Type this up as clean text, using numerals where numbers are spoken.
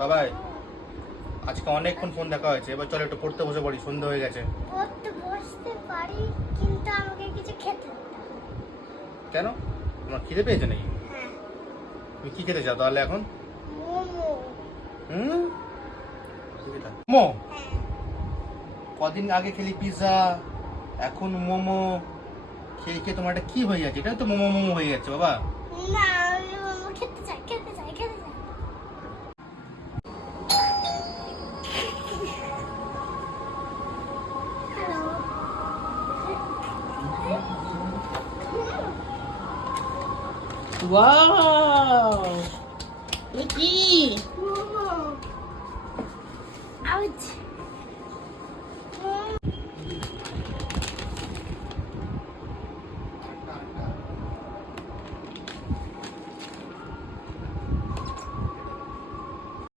বাবাই আজকে অনেকক্ষণ ফোন দেখা হয়েছে, এবার চলো একটু পড়তে বসে পড়ি, সন্ধ্যা হয়ে গেছে। পড়তে বসতে পারি কিন্তু আমাকে কিছু খেতে হবে। কেন, তোমার খিদে পেয়েছে নাকি? হ্যাঁ। তুমি কি খেতে চাও তাহলে এখন? মোমো। মোমো? হ্যাঁ। কদিন আগে খেলি পিৎজা, এখন মোমো। খেয়ে খেয়ে তোমার এটা কি হয়ে যাচ্ছে? এটা তো মোমো মোমো হয়ে যাচ্ছে বাবা। না, আমি মোমো খেতে চাই, খেতে চাই, খেতে চাই। হ্যালো। ওয়াও, কি? মোমো। আউচ।